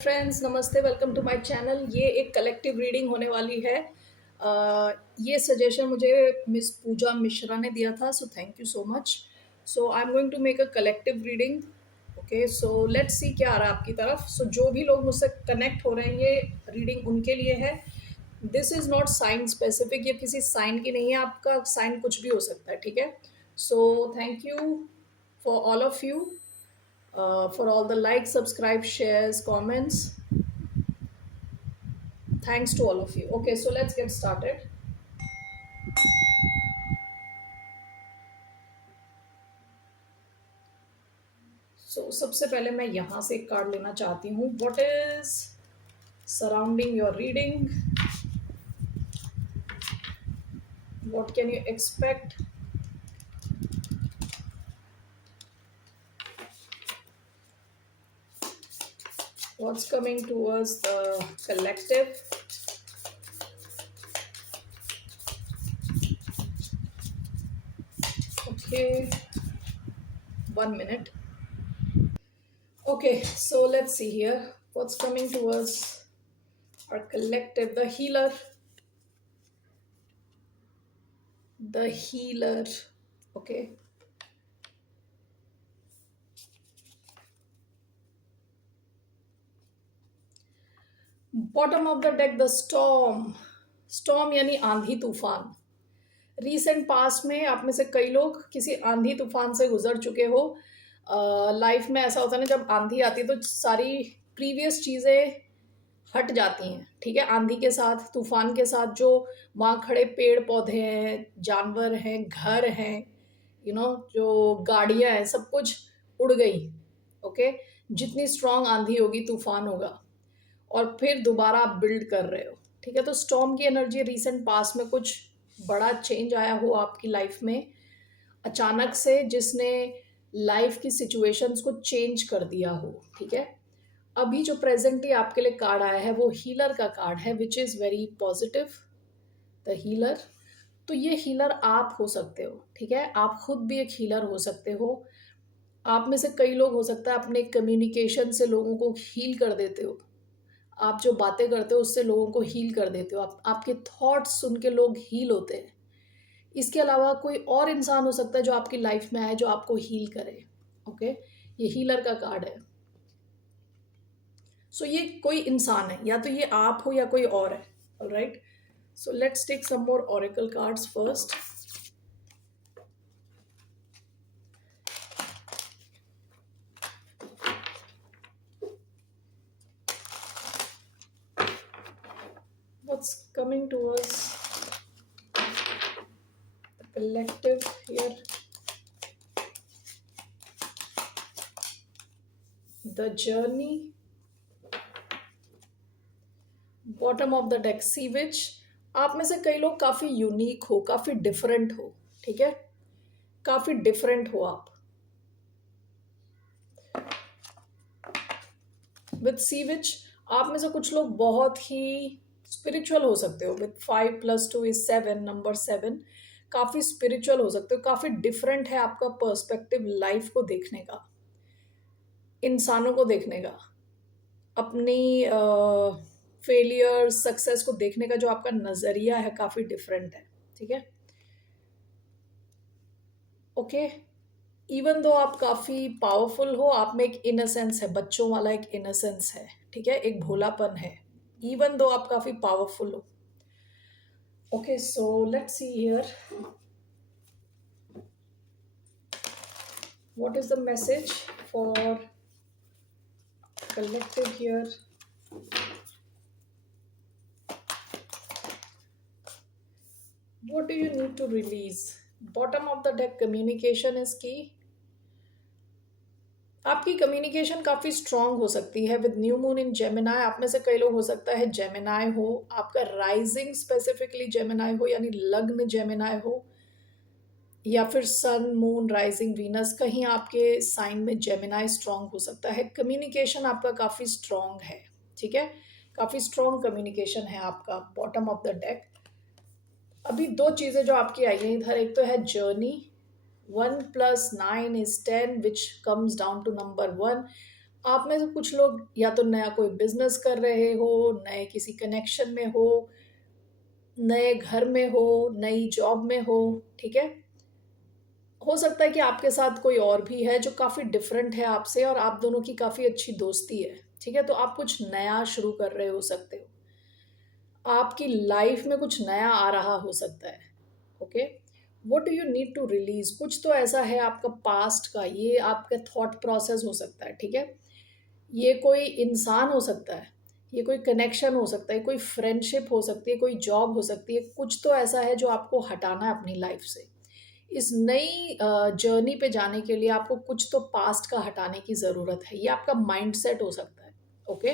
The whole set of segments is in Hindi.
फ्रेंड्स, नमस्ते। Welcome to my channel. ये एक कलेक्टिव रीडिंग होने वाली है। ये सजेशन मुझे मिस पूजा मिश्रा ने दिया था, so thank you so much. So I am going to make a collective reading. Okay, so let's see क्या आ रहा है आपकी तरफ। सो जो भी लोग मुझसे कनेक्ट हो रहे हैं, ये रीडिंग उनके लिए है। This is not sign specific, ये किसी साइन की नहीं है। आपका साइन कुछ भी हो सकता है, ठीक है। सो thank you for all of you, for all the likes, subscribe, shares, comments. Thanks to all of you. Okay, so let's get started. So सबसे पहले मैं यहाँ से एक कार्ड लेना चाहती हूँ. What is surrounding your reading? What can you expect? What's coming towards the collective? Okay, 1 minute. Okay, so let's see here. What's coming towards our collective? The healer. The healer. Okay. Bottom of the deck, the storm. Storm यानी आंधी तूफान। रीसेंट पास्ट में आप में से कई लोग किसी आंधी तूफान से गुजर चुके हो। लाइफ में ऐसा होता है ना, जब आंधी आती है तो सारी प्रीवियस चीज़ें हट जाती हैं, ठीक है। आंधी के साथ, तूफान के साथ जो वहाँ खड़े पेड़ पौधे हैं, जानवर हैं, घर हैं, जो गाड़ियाँ हैं, सब कुछ उड़ गई। ओके, जितनी स्ट्रांग आंधी होगी, तूफान होगा, और फिर दोबारा आप बिल्ड कर रहे हो, ठीक है। तो स्टॉर्म की एनर्जी रीसेंट पास्ट में कुछ बड़ा चेंज आया हो आपकी लाइफ में अचानक से, जिसने लाइफ की सिचुएशंस को चेंज कर दिया हो, ठीक है। अभी जो प्रेजेंटली आपके लिए कार्ड आया है वो हीलर का कार्ड है, which is very positive. The healer. तो ये हीलर आप हो सकते हो, ठीक है। आप खुद भी एक हीलर हो सकते हो। आप में से कई लोग हो सकता है अपने कम्युनिकेशन से लोगों को हील कर देते हो। आप जो बातें करते हो उससे लोगों को हील कर देते हो। आपके थॉट्स सुन के लोग हील होते हैं। इसके अलावा कोई और इंसान हो सकता है जो आपकी लाइफ में आए, जो आपको हील करे। ओके, ये हीलर का कार्ड है। सो ये कोई इंसान है, या तो ये आप हो या कोई और है। Alright, so let's take some more oracle cards first. What's coming towards the collective here? The journey. Bottom of the deck, sea witch. आप में से कई लोग काफ़ी यूनिक हो, काफ़ी डिफरेंट हो, ठीक है। काफ़ी डिफरेंट हो आप। विथ सी विच, आप में से कुछ लोग बहुत ही स्पिरिचुअल हो सकते हो। With 5+2 = 7, number 7। काफ़ी स्पिरिचुअल हो सकते हो। काफ़ी डिफरेंट है आपका पर्सपेक्टिव लाइफ को देखने का, इंसानों को देखने का, अपनी फेलियर सक्सेस को देखने का जो आपका नज़रिया है, काफ़ी डिफरेंट है, ठीक है। ओके, इवन दो आप काफ़ी पावरफुल हो, आप में एक इनसेंस है, बच्चों वाला एक इनसेंस है, ठीक है, एक भोलापन है। इवन दो आप काफ़ी पावरफुल हो। Okay, so let's see here, what is the message for collective here. What do you need to release? Bottom of the deck, communication is key. आपकी कम्युनिकेशन काफ़ी स्ट्रांग हो सकती है with new moon in Gemini. आप में से कई लोग हो सकता है जेमिनाई हो, आपका राइजिंग स्पेसिफिकली जेमिनाई हो, यानी लग्न जेमिनाई हो, या फिर सन मून राइजिंग वीनस, कहीं आपके साइन में जेमिनाई स्ट्रांग हो सकता है। कम्युनिकेशन आपका काफ़ी स्ट्रांग है, ठीक है। काफ़ी स्ट्रांग कम्युनिकेशन है आपका। बॉटम ऑफ द डेक, अभी दो चीज़ें जो आपकी आई हैं इधर, एक तो है journey. 1 + 9 = 10, which comes down to number 1। आप में से कुछ लोग या तो नया कोई बिजनेस कर रहे हो, नए किसी कनेक्शन में हो, नए घर में हो, नई जॉब में हो, ठीक है। हो सकता है कि आपके साथ कोई और भी है जो काफ़ी डिफरेंट है आपसे और आप दोनों की काफ़ी अच्छी दोस्ती है, ठीक है। तो आप कुछ नया शुरू कर रहे हो सकते हो, आपकी लाइफ में कुछ नया आ रहा हो सकता है। Okay, what do you need to release, कुछ तो ऐसा है आपका पास्ट का, ये आपका थॉट प्रोसेस हो सकता है, ठीक है। ये कोई इंसान हो सकता है, ये कोई कनेक्शन हो सकता है, कोई फ्रेंडशिप हो सकती है, कोई जॉब हो सकती है, कुछ तो ऐसा है जो आपको हटाना है अपनी लाइफ से। इस नई जर्नी पे जाने के लिए आपको कुछ तो पास्ट का हटाने की ज़रूरत है, ये आपका माइंडसेट हो सकता है। ओके,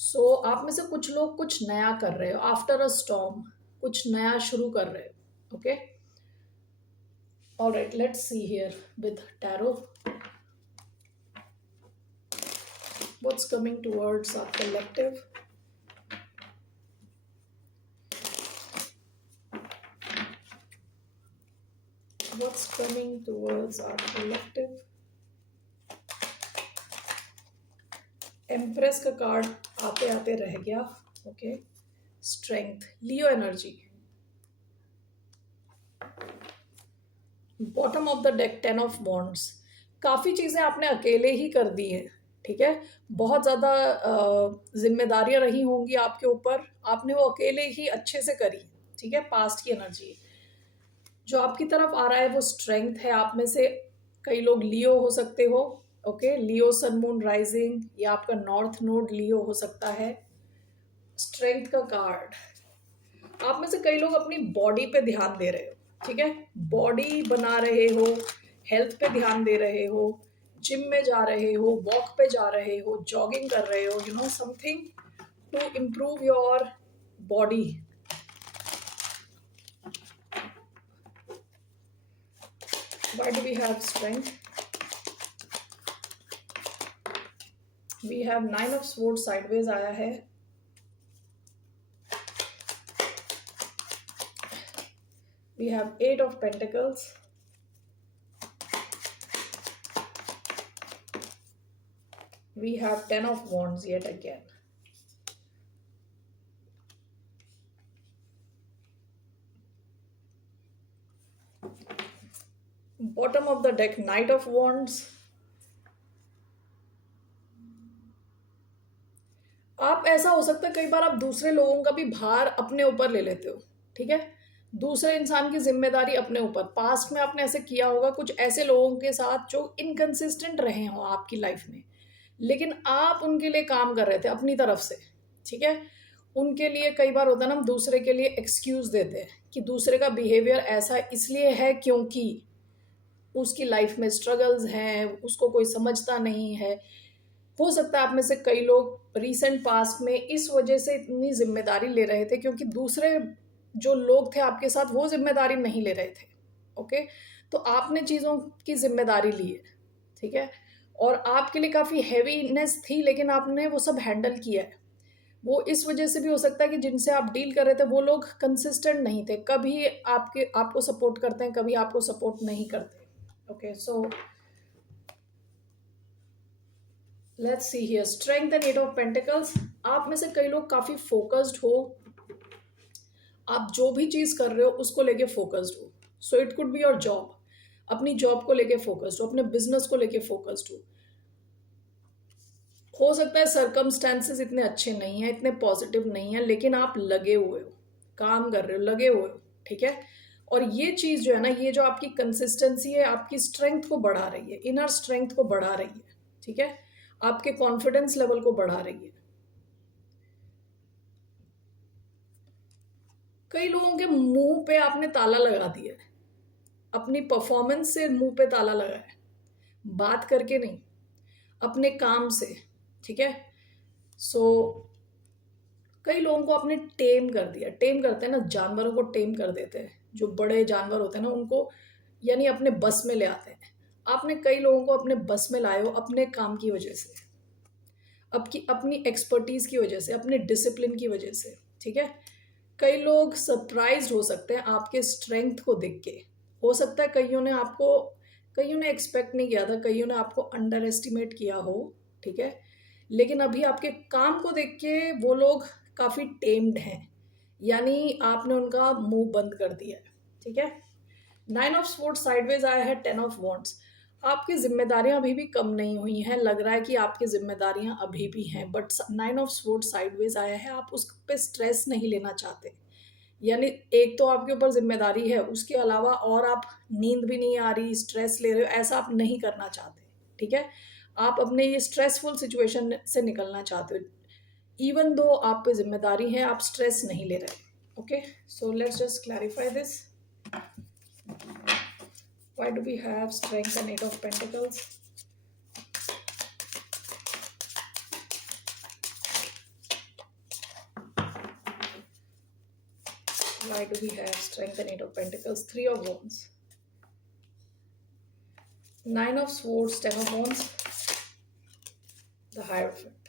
सो आप में से कुछ लोग कुछ नया कर रहे हो, आफ्टर अ स्टॉर्म कुछ नया शुरू कर रहे हो। Okay, alright, let's see here with tarot what's coming towards our collective. What's coming towards our collective? Empress का कार्ड आते आते रह गया। Okay, strength, Leo energy, bottom of the deck, ten of wands. काफ़ी चीज़ें आपने अकेले ही कर दी हैं, ठीक है। बहुत ज़्यादा जिम्मेदारियां रही होंगी आपके ऊपर, आपने वो अकेले ही अच्छे से करी, ठीक है। पास्ट की एनर्जी जो आपकी तरफ आ रहा है वो स्ट्रेंथ है। आप में से कई लोग लियो हो सकते हो। ओके, लियो सन मून राइजिंग, या आपका नॉर्थ नोड लियो हो सकता है। स्ट्रेंथ का कार्ड, आप में से कई लोग अपनी बॉडी पे ध्यान दे रहे हो, ठीक है। बॉडी बना रहे हो, हेल्थ पे ध्यान दे रहे हो, जिम में जा रहे हो, वॉक पे जा रहे हो, जॉगिंग कर रहे हो, you know something to improve your body. Why do we have strength? We have 9 of swords sideways आया है। We have 8 of pentacles। We have 10 of wands yet again। Bottom of the deck, Knight of wands। आप ऐसा हो सकता है कई बार आप दूसरे लोगों का भी भार अपने ऊपर ले लेते हो, ठीक है। दूसरे इंसान की जिम्मेदारी अपने ऊपर, पास्ट में आपने ऐसे किया होगा कुछ ऐसे लोगों के साथ जो इनकंसिस्टेंट रहे हो आपकी लाइफ में, लेकिन आप उनके लिए काम कर रहे थे अपनी तरफ से, ठीक है। उनके लिए कई बार होता है ना, हम दूसरे के लिए एक्सक्यूज देते हैं कि दूसरे का बिहेवियर ऐसा इसलिए है क्योंकि उसकी लाइफ में स्ट्रगल्स हैं, उसको कोई समझता नहीं है। हो सकता है आप में से कई लोग रीसेंट पास्ट में इस वजह से इतनी जिम्मेदारी ले रहे थे क्योंकि दूसरे जो लोग थे आपके साथ वो जिम्मेदारी नहीं ले रहे थे। ओके, तो आपने चीज़ों की जिम्मेदारी ली है, ठीक है। और आपके लिए काफ़ी हैवीनेस थी लेकिन आपने वो सब हैंडल किया है। वो इस वजह से भी हो सकता है कि जिनसे आप डील कर रहे थे वो लोग कंसिस्टेंट नहीं थे, कभी आपको सपोर्ट करते हैं, कभी आपको सपोर्ट नहीं करते। Okay, so let's see here, strength and 8 of pentacles. आप में से कई लोग काफ़ी फोकस्ड हो, आप जो भी चीज़ कर रहे हो उसको लेके फोकस्ड हो। So it could be your job, अपनी जॉब को लेके फोकस्ड हो, अपने बिजनेस को लेके फोकस्ड हो सकता है सरकमस्टेंसेस इतने अच्छे नहीं हैं, इतने पॉजिटिव नहीं है, लेकिन आप लगे हुए हो, काम कर रहे हो, लगे हुए हो, ठीक है। और ये चीज़ जो है ना, ये जो आपकी कंसिस्टेंसी है आपकी स्ट्रेंथ को बढ़ा रही है, इनर स्ट्रेंथ को बढ़ा रही है, ठीक है। आपके कॉन्फिडेंस लेवल को बढ़ा रही है। कई लोगों के मुंह पे आपने ताला लगा दिया है, अपनी परफॉर्मेंस से मुंह पे ताला लगा है, बात करके नहीं, अपने काम से, ठीक है। सो कई लोगों को आपने टेम कर दिया, टेम करते हैं ना, जानवरों को टेम कर देते हैं, जो बड़े जानवर होते हैं ना उनको, यानी अपने बस में ले आते हैं। आपने कई लोगों को अपने बस में लाए हो अपने काम की वजह से, अपनी एक्सपर्टीज की वजह से, अपने डिसिप्लिन की वजह से, ठीक है। कई लोग सरप्राइज हो सकते हैं आपके स्ट्रेंथ को देख के। हो सकता है कईयों ने एक्सपेक्ट नहीं किया था, कईयों ने आपको अंडर एस्टिमेट किया हो, ठीक है? लेकिन अभी आपके काम को देख के वो लोग काफ़ी टेम्ड हैं, यानी आपने उनका मुँह बंद कर दिया है, ठीक है? 9 ऑफ स्वॉर्ड्स साइडवेज़ आया है 10 ऑफ वॉन्ड्स। आपकी ज़िम्मेदारियाँ अभी भी कम नहीं हुई हैं, लग रहा है कि आपकी ज़िम्मेदारियाँ अभी भी हैं, बट स 9 ऑफ स्वॉर्ड्स साइडवेज़ आया है, आप उस पे स्ट्रेस नहीं लेना चाहते। यानी एक तो आपके ऊपर ज़िम्मेदारी है, उसके अलावा और आप नींद भी नहीं आ रही, स्ट्रेस ले रहे हो, ऐसा आप नहीं करना चाहते, ठीक है? आप अपने ये स्ट्रेसफुल सिचुएशन से निकलना चाहते हो। इवन दो आप पे ज़िम्मेदारी है, आप स्ट्रेस नहीं ले रहे। Okay? So let's just clarify this. Why do we have Strength and Eight of Pentacles? Why do we have Strength and Eight of Pentacles? Three of Wands. 9 of Swords, 10 of Wands. The Hierophant.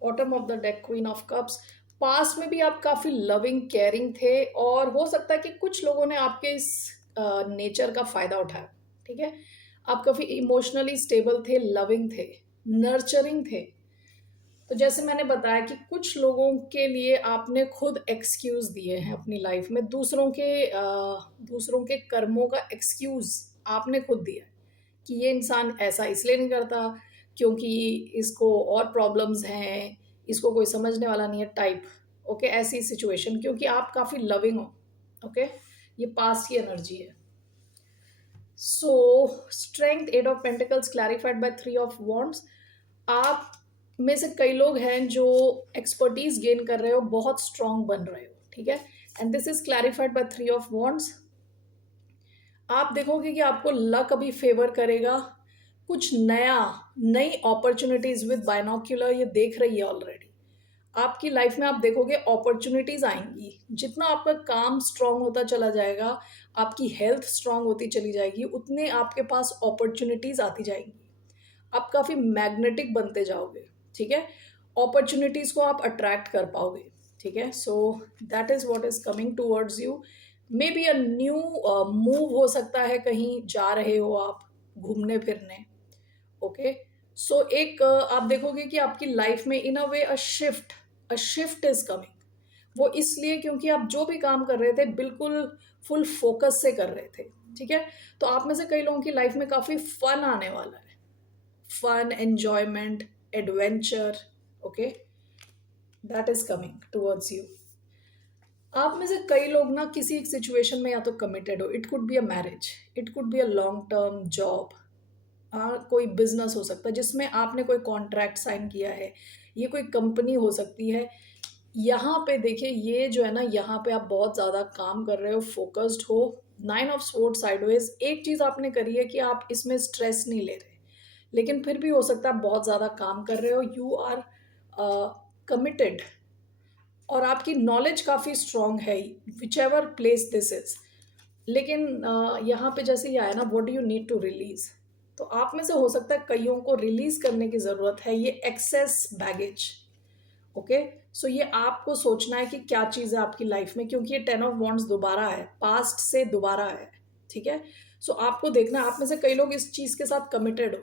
Bottom of the deck, Queen of Cups. Past में भी आप काफ़ी लविंग केयरिंग थे और हो सकता है कि कुछ लोगों ने आपके इस नेचर का फ़ायदा उठाया, ठीक है? आप काफ़ी इमोशनली स्टेबल थे, लविंग थे, नर्चरिंग थे। तो जैसे मैंने बताया कि कुछ लोगों के लिए आपने खुद एक्सक्यूज़ दिए हैं अपनी लाइफ में, दूसरों के कर्मों का एक्सक्यूज़ आपने खुद दिया है कि ये इंसान ऐसा इसलिए नहीं करता क्योंकि इसको और प्रॉब्लम्स हैं, इसको कोई समझने वाला नहीं है टाइप। ओके, ऐसी सिचुएशन, क्योंकि आप काफ़ी लविंग हो। ओके, ये पास्ट की एनर्जी है। So strength, 8 of pentacles clarified by 3 of wands. आप में से कई लोग हैं जो एक्सपर्टीज गेन कर रहे हो, बहुत स्ट्रांग बन रहे हो, ठीक है? And this is clarified by 3 of wands. आप देखोगे कि आपको लक अभी फेवर करेगा, कुछ नई अपॉर्चुनिटीज विद बाइनोक्यूलर ये देख रही है ऑलरेडी। आपकी लाइफ में आप देखोगे अपॉर्चुनिटीज आएंगी, जितना आपका काम स्ट्रांग होता चला जाएगा, आपकी हेल्थ स्ट्रांग होती चली जाएगी, उतने आपके पास अपॉर्चुनिटीज आती जाएंगी। आप काफ़ी मैग्नेटिक बनते जाओगे, ठीक है? अपॉर्चुनिटीज़ को आप अट्रैक्ट कर पाओगे, ठीक है? So that is what is coming towards you. May be a new move हो सकता है, कहीं जा रहे हो आप घूमने फिरने। ओके, सो एक आप देखोगे कि आपकी लाइफ में इन अ वे अ शिफ्ट इज कमिंग। वो इसलिए क्योंकि आप जो भी काम कर रहे थे बिल्कुल फुल फोकस से कर रहे थे, ठीक है? तो आप में से कई लोगों की लाइफ में काफ़ी फन आने वाला है, fun, enjoyment, adventure, okay? That is coming towards you. आप में से कई लोग ना किसी एक सिचुएशन में या तो कमिटेड हो, it could be a marriage, it could be a long term job, कोई बिजनेस हो सकता है जिसमें आपने कोई कॉन्ट्रैक्ट साइन किया है, ये कोई कंपनी हो सकती है। यहाँ पे देखिए, ये जो है ना, यहाँ पे आप बहुत ज़्यादा काम कर रहे हो, फोकस्ड हो। 9 ऑफ स्वॉर्ड साइडवेज, एक चीज़ आपने करी है कि आप इसमें स्ट्रेस नहीं ले रहे, लेकिन फिर भी हो सकता है आप बहुत ज़्यादा काम कर रहे हो, यू आर कमिटेड और आपकी नॉलेज काफ़ी स्ट्रॉन्ग है, whichever place this is. लेकिन यहाँ पे जैसे ये आया ना, what do you need to release, तो आप में से हो सकता है कईयों को रिलीज करने की ज़रूरत है ये एक्सेस बैगेज। ओके, सो ये आपको सोचना है कि क्या चीज़ है आपकी लाइफ में, क्योंकि ये 10 ऑफ वॉन्ड्स दोबारा है, पास्ट से दोबारा है, ठीक है? सो आपको देखना है, आप में से कई लोग इस चीज़ के साथ कमिटेड हो,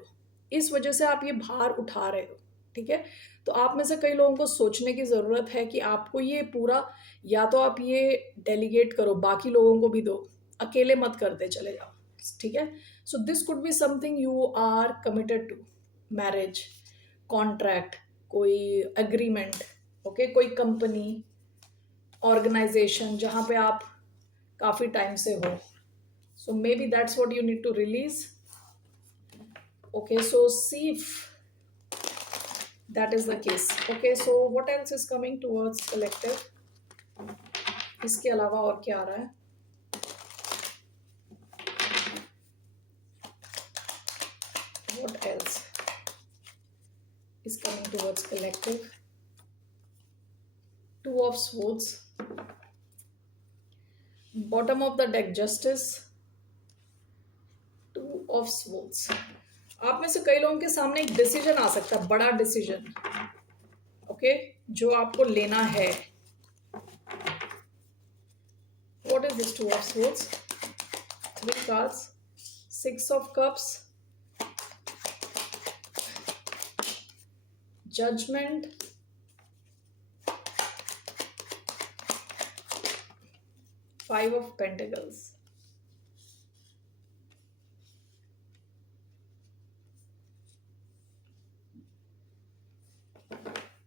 इस वजह से आप ये भार उठा रहे हो, ठीक है? तो आप में से कई लोगों को सोचने की ज़रूरत है कि आपको ये पूरा, या तो आप ये डेलीगेट करो, बाकी लोगों को भी दो, अकेले मत करते चले जाओ, ठीक है? So this could be something you are committed to, marriage, contract, कोई एग्रीमेंट, ओके, कोई कंपनी, ऑर्गेनाइजेशन जहाँ पे आप काफ़ी टाइम से हो। So maybe that's what you need to release. Okay, so see if that is the case. Okay, so what else is coming towards collective? इसके अलावा और क्या आ रहा है? What else is coming towards collective? 2 of swords, bottom of the deck, justice, 2 of swords. आप में से कई लोगों के सामने एक डिसीजन आ सकता है, बड़ा डिसीजन, ओके, जो आपको लेना है। What is this 2 of swords? 3 cards, 6 of cups, judgement, five of pentacles.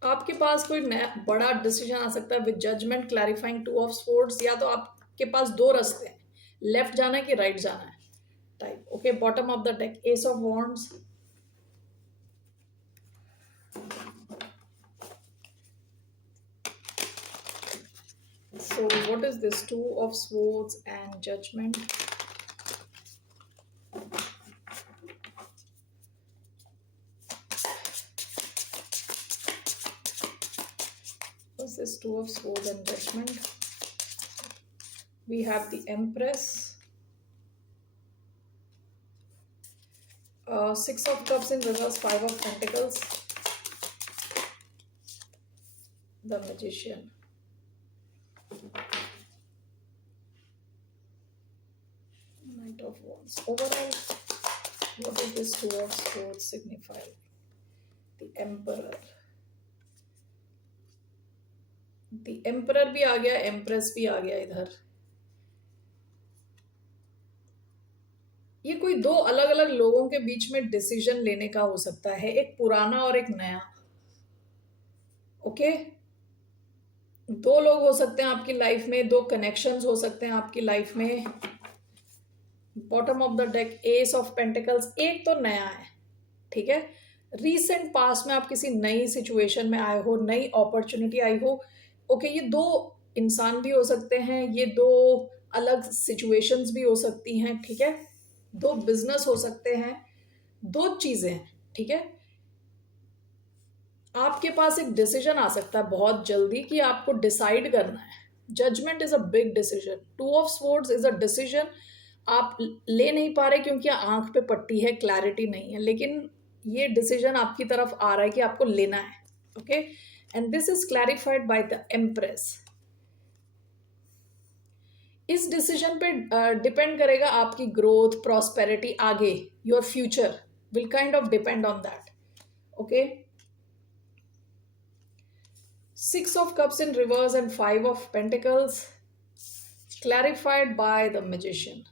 आपके पास कोई नया बड़ा डिसीजन आ सकता है with judgement, clarifying, two of swords. या तो आपके पास दो रास्ते हैं, लेफ्ट जाना है कि राइट जाना है type. Okay, bottom of the deck S of wands, so what is this, two of swords and judgment? What's this, two of swords and judgment? We have the Empress, six of cups in reverse, five of pentacles, the Magician, Knight of Wands. Overall, what is this two of swords signify? The Emperor, the Emperor भी आ गया, Empress भी आ गया इधर। ये कोई दो अलग अलग लोगों के बीच में डिसीजन लेने का हो सकता है, एक पुराना और एक नया। ओके, दो लोग हो सकते हैं आपकी लाइफ में, दो कनेक्शंस हो सकते हैं आपकी लाइफ में। Bottom of the deck S of pentacles, एक तो नया है, ठीक है। रीसेंट पास्ट में आप किसी नई सिचुएशन में आए हो, नई अपॉर्चुनिटी आई हो। ओके, ये दो इंसान भी हो सकते हैं, ये दो अलग सिचुएशंस भी हो सकती हैं, ठीक है। दो बिजनेस हो सकते हैं, दो चीजें हैं, ठीक है। आपके पास एक डिसीजन आ सकता है बहुत जल्दी कि आपको डिसाइड करना है। Judgement is a big decision, two of swords is a decision आप ले नहीं पा रहे क्योंकि आंख पे पट्टी है, क्लैरिटी नहीं है, लेकिन ये डिसीजन आपकी तरफ आ रहा है कि आपको लेना है। Okay, and this is clarified by the empress. इस डिसीजन पे डिपेंड करेगा आपकी ग्रोथ, प्रॉस्पेरिटी, आगे your future will kind of depend on that. Okay, six of cups in reverse and five of pentacles clarified by the magician.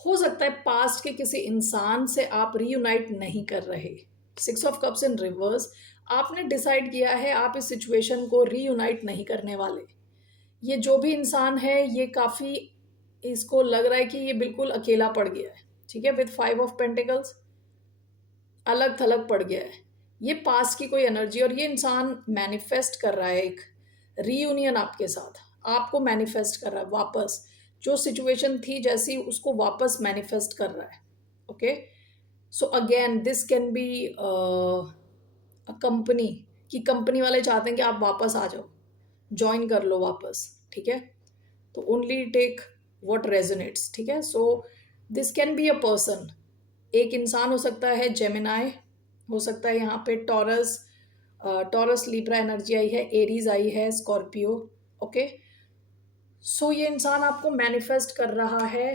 हो सकता है पास्ट के किसी इंसान से आप रीयूनाइट नहीं कर रहे। Six of cups in reverse, आपने डिसाइड किया है आप इस सिचुएशन को रीयूनाइट नहीं करने वाले। ये जो भी इंसान है ये काफ़ी, इसको लग रहा है कि ये बिल्कुल अकेला पड़ गया है, ठीक है। विद फाइव ऑफ पेंटिकल्स अलग थलग पड़ गया है, ये पास की कोई एनर्जी, और ये इंसान मैनिफेस्ट कर रहा है एक रीयूनियन आपके साथ, आपको मैनिफेस्ट कर रहा है वापस, जो सिचुएशन थी जैसी उसको वापस मैनिफेस्ट कर रहा है। Okay, so again this can be a company, कि कंपनी वाले चाहते हैं कि आप वापस आ जाओ, ज्वाइन कर लो वापस, ठीक है। तो ओनली टेक व्हाट रेजोनेट्स, ठीक है। So this can be a person, एक इंसान हो सकता है, जेमिनाई हो सकता है यहाँ पे, टॉरस, टॉरस लिब्रा एनर्जी आई है, एरीज आई है, स्कॉर्पियो। ओके, सो ये इंसान आपको मैनिफेस्ट कर रहा है,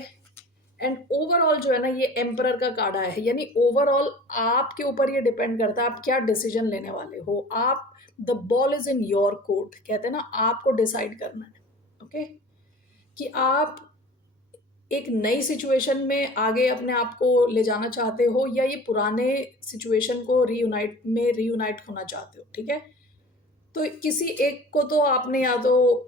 एंड ओवरऑल जो है ना, ये एम्परर का कार्ड आया है, यानी ओवरऑल आपके ऊपर ये डिपेंड करता है आप क्या डिसीजन लेने वाले हो। आप, the ball is in your court, कहते हैं ना, आपको डिसाइड करना है। ओके, कि आप एक नई सिचुएशन में आगे अपने आप को ले जाना चाहते हो, या ये पुराने सिचुएशन को रीयूनाइट होना चाहते हो, ठीक है। तो किसी एक को तो आपने या तो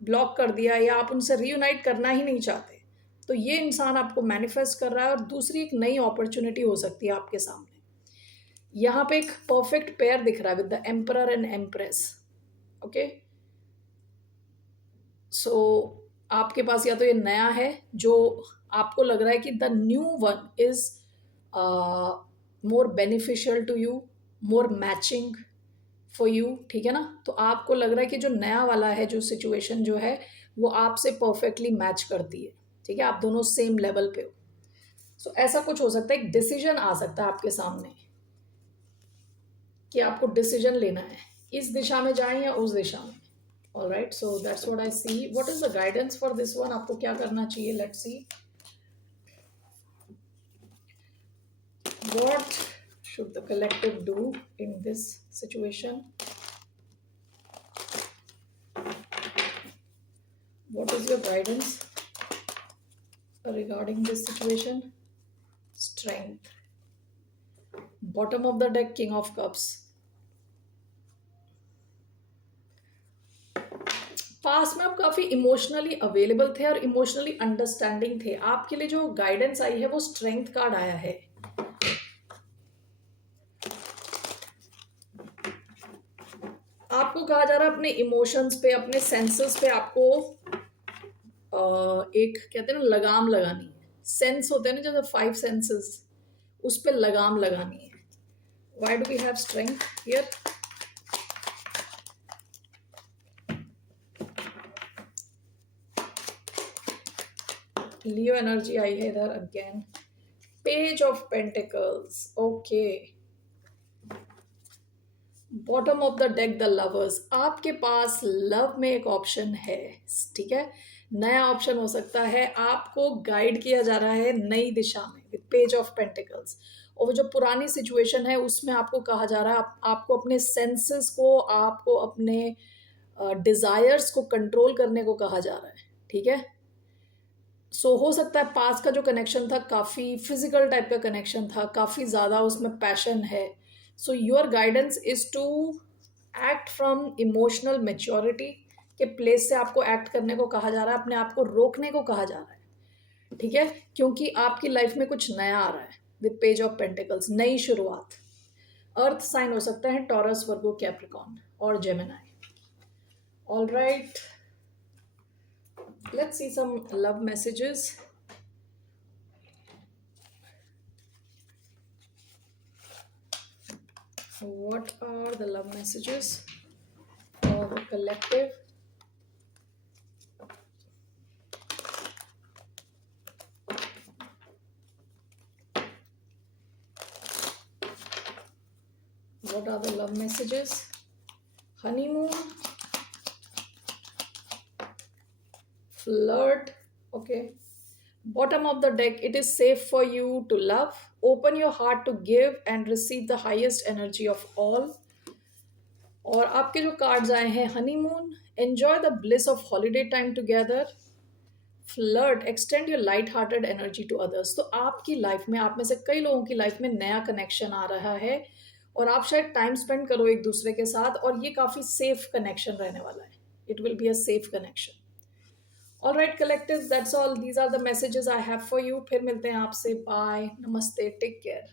ब्लॉक कर दिया, या आप उनसे रीयूनाइट करना ही नहीं चाहते, तो ये इंसान आपको मैनिफेस्ट कर रहा है, और दूसरी एक नई अपॉर्चुनिटी हो सकती है आपके सामने। यहाँ पे एक परफेक्ट पेयर दिख रहा है with the emperor and empress. Okay, so आपके पास या तो ये नया है जो आपको लग रहा है कि the new one is more beneficial to you, more matching for you, ठीक है ना। तो आपको लग रहा है कि जो नया वाला है, जो सिचुएशन जो है, वो आपसे परफेक्टली मैच करती है, ठीक है, आप दोनों सेम लेवल पे हो। सो ऐसा कुछ हो सकता है, एक डिसीजन आ सकता है आपके सामने कि आपको डिसीजन लेना है, इस दिशा में जाएं या उस दिशा में। All right, so that's what I see. What is the guidance for this one, आपको क्या करना चाहिए, let's see. What should the collective do in this situation? What is your guidance regarding this situation? Strength. Bottom of the deck, King of Cups. पास में आप काफी इमोशनली अवेलेबल थे और इमोशनली अंडरस्टैंडिंग थे. आपके लिए जो गाइडेंस आई है वो स्ट्रेंथ कार्ड आया है. आपको कहा जा रहा है अपने इमोशंस पे, अपने सेंसेस पे आपको एक कहते हैं ना लगाम लगानी है. सेंस होते हैं ना जैसे 5 सेंसेस, उस पे लगाम लगानी है. Why do we have strength here? Leo energy आई है इधर again. Page of pentacles. Okay. Bottom of the deck the lovers. आपके पास लव में एक ऑप्शन है. ठीक है, नया ऑप्शन हो सकता है. आपको गाइड किया जा रहा है नई दिशा में विद पेज ऑफ पेंटिकल्स. और वो जो पुरानी सिचुएशन है उसमें आपको कहा जा रहा है आपको अपने सेंसेस को, आपको अपने डिजायर्स को कंट्रोल करने को कहा जा रहा है. ठीक है, सो हो सकता है पास का जो कनेक्शन था काफ़ी फिजिकल टाइप का कनेक्शन था, काफ़ी ज़्यादा उसमें पैशन है. So your guidance is to act from emotional maturity के प्लेस से आपको एक्ट करने को कहा जा रहा है, अपने आप को रोकने को कहा जा रहा है. ठीक है, क्योंकि आपकी लाइफ में कुछ नया आ रहा है विद पेज ऑफ पेंटिकल्स. नई शुरुआत. अर्थ साइन हो सकता है टॉरस, वर्गो, कैप्रिकॉन और Gemini. All right, let's see some love messages. What are the love messages for the collective? What are the love messages? Honeymoon, flirt. Okay. Bottom of the deck, it is safe for you to love. Open your heart to give and receive the highest energy of all. और आपके जो कार्ड्स आए हैं, honeymoon, enjoy the bliss of holiday time together. Flirt, extend your light hearted energy to others. तो आपकी लाइफ में, आप में से कई लोगों की लाइफ में नया कनेक्शन आ रहा है और आप शायद टाइम स्पेंड करो एक दूसरे के साथ, और ये काफ़ी सेफ कनेक्शन रहने वाला है. It will be a safe connection. All right collective, that's all. These are the messages I have for you. फिर मिलते हैं आपसे. बाय, नमस्ते, टेक केयर.